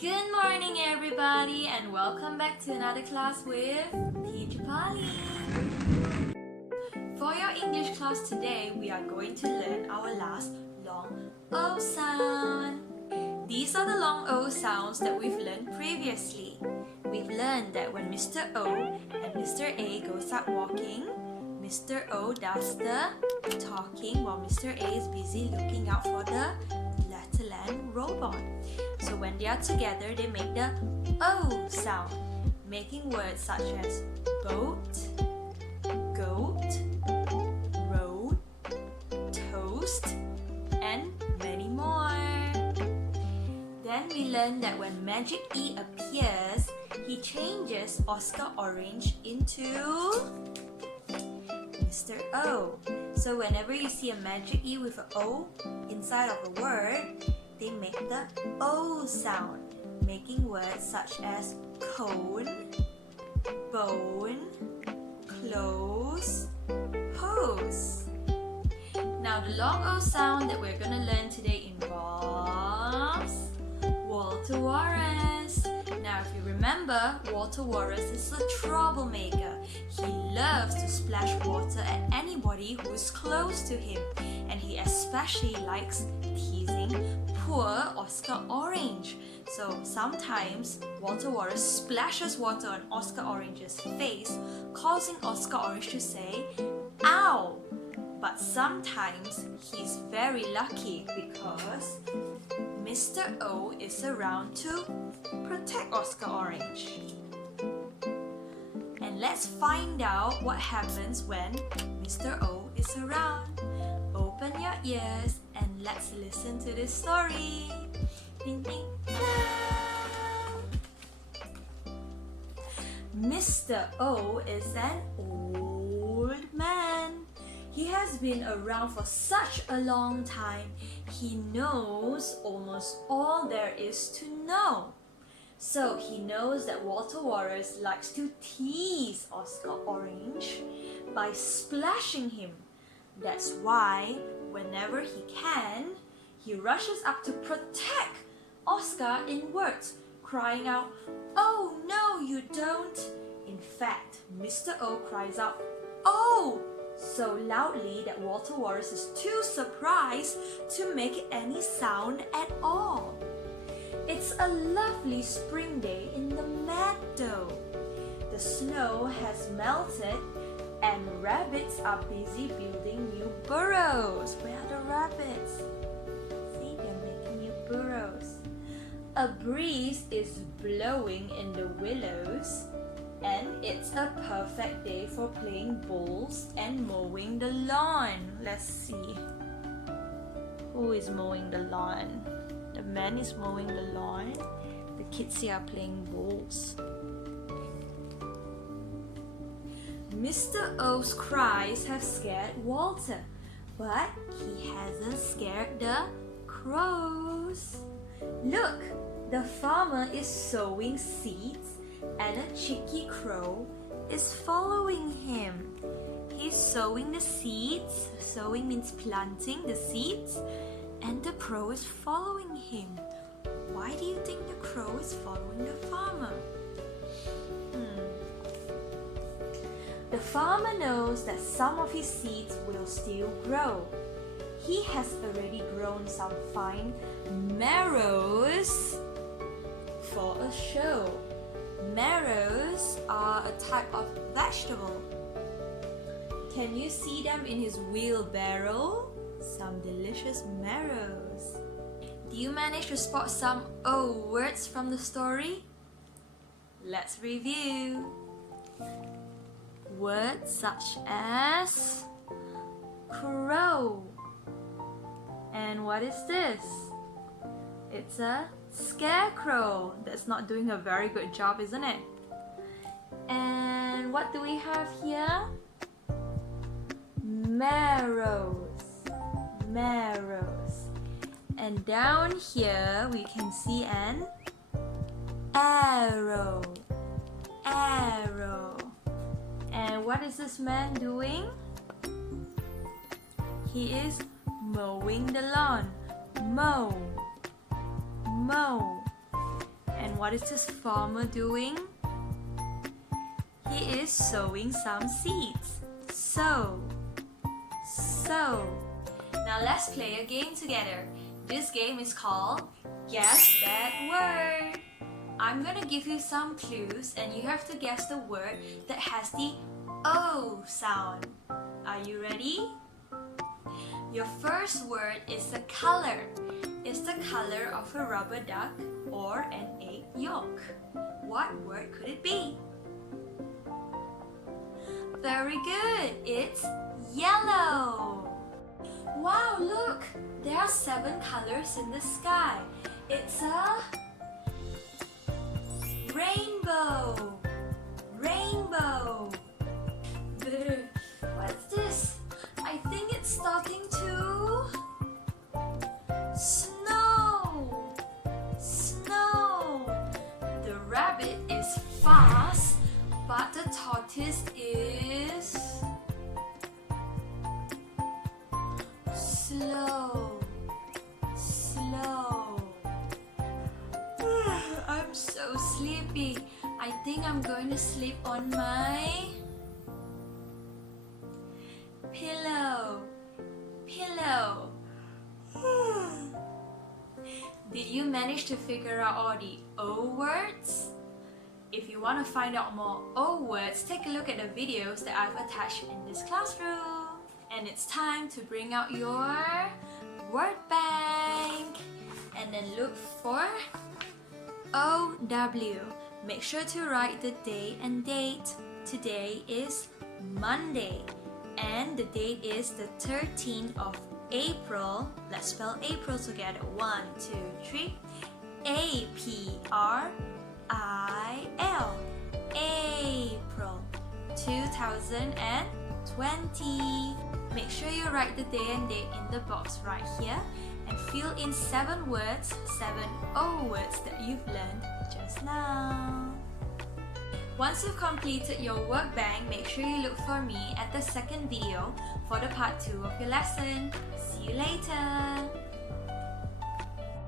Good morning everybody and welcome back to another class with Teacher Pauline. For your English class today, we are going to learn our last long O sound. These are the long O sounds that we've learned previously. We've learned that when Mr. O and Mr. A goes out walking, Mr. O does the talking while Mr. A is busy looking out for the Letterland robot. So when they are together, they make the O sound, making words such as boat, goat, road, toast, and many more. Then we learn that when Magic E appears, he changes Oscar Orange into Mr. O. So whenever you see a Magic E with an O inside of a word, they make the O sound, making words such as cone, bone, close, pose. Now the long O sound that we're going to learn today involves Walter Wallace. Now if you remember, Walter Wallace is a troublemaker. He loves to splash water at anybody who is close to him, and he especially likes teasing poor Oscar Orange. So sometimes Walter Wallace splashes water on Oscar Orange's face, causing Oscar Orange to say, "Ow!" But sometimes he's very lucky because Mr. O is around to protect Oscar Orange. And let's find out what happens when Mr. O is around. Open your ears and let's listen to this story. Ding, ding, Mr. O is an old man. He has been around for such a long time. He knows almost all there is to know. So he knows that Walter Wallace likes to tease Oscar Orange by splashing him. That's why whenever he can, he rushes up to protect Oscar in words, crying out, "Oh no, you don't!" In fact, Mr. O cries out, "Oh!" so loudly that Walter Wallace is too surprised to make any sound at all. It's a lovely spring day in the meadow. The snow has melted and rabbits are busy building new burrows. Where are the rabbits? See, they're making new burrows. A breeze is blowing in the willows, and it's a perfect day for playing bowls and mowing the lawn. Let's see. Who is mowing the lawn? The man is mowing the lawn. The kids here are playing bowls. Mr. O's cries have scared Walter, but he hasn't scared the crows. Look, the farmer is sowing seeds and a cheeky crow is following him. He's sowing the seeds. Sowing means planting the seeds, and the crow is following him. Why do you think the crow is following the farmer? The farmer knows that some of his seeds will still grow. He has already grown some fine marrows for a show. Marrows are a type of vegetable. Can you see them in his wheelbarrow? Some delicious marrows. Do you manage to spot some O words from the story? Let's review. Words such as crow. And what is this? It's a scarecrow. That's not doing a very good job, isn't it? And what do we have here? Marrows. Marrows. And down here we can see an arrow. Arrow. And what is this man doing? He is mowing the lawn. Mow. Mow. what is this farmer doing? He is sowing some seeds. Sow. Now let's play a game together. This game is called Guess That Word. I'm gonna give you some clues and you have to guess the word that has the O sound. Are you ready? Your first word is the color. It's the color of a rubber duck or an egg yolk. What word could it be? Very good. It's yellow. Wow, look! There are 7 colors in the sky. It's a rainbow. Rainbow. What's this? I think it's starting to snow. Snow. The rabbit is fast, but the tortoise is slow. I'm so sleepy. I think I'm going to sleep on my pillow. Did you manage to figure out all the O words? If you want to find out more O words, take a look at the videos that I've attached in this classroom. And it's time to bring out your word bank. And then look for OW. Make sure to write the day and date. Today is Monday. And the date is the 13th of April. Let's spell April together. 1, 2, 3. APRIL. April 2020. Make sure you write the day and date in the box right here and fill in 7 words, 7 O words that you've learned just now. Once you've completed your work bank, make sure you look for me at the second video for the part 2 of your lesson. See you later!